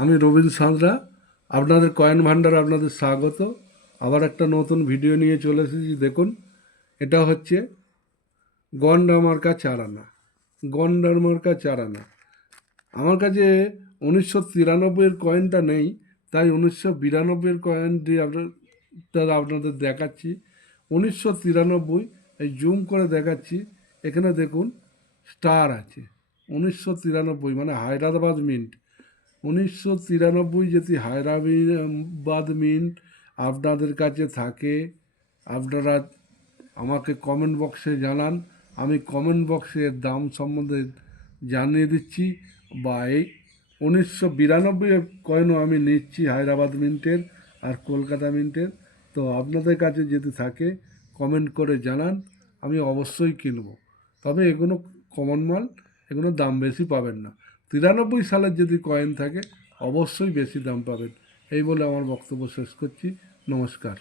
আমি রবীন সাঁতরা, আপনাদের কয়েন ভান্ডার আপনাদের স্বাগত। আবার একটা নতুন ভিডিও নিয়ে চলে এসেছি। দেখুন, এটা হচ্ছে গন্ডা মার্কা চারানা। গন্ডার মার্কা চারানা আমার কাছে 1993-এর কয়েনটা নেই, তাই 1992-এর কয়েনটি আপনাদের দেখাচ্ছি। 1993, এই জুম করে দেখাচ্ছি। এখানে দেখুন স্টার আছে। 1993 মানে হায়দ্রাবাদ মিন্ট। 1993 যদি হায়দ্রাবাদ মিন্ট আপনাদের কাছে থাকে, আপনারা আমাকে কমেন্ট বক্সে জানান। আমি কমেন্ট বক্সে এর দাম সম্বন্ধে জানিয়ে দিচ্ছি। বা এই 1992 কয়েনও আমি নিচ্ছি, হায়দ্রাবাদ মিন্টের আর কলকাতা মিন্টের। তো আপনাদের কাছে যদি থাকে কমেন্ট করে জানান, আমি অবশ্যই কিনব। তবে এগুলো কমন মাল, এগুলো দাম বেশি পাবেন না। 93 সালের যদি কয়েন থাকে অবশ্যই বেশি দাম পাবেন। এই বলে আমার বক্তব্য শেষ করছি। নমস্কার।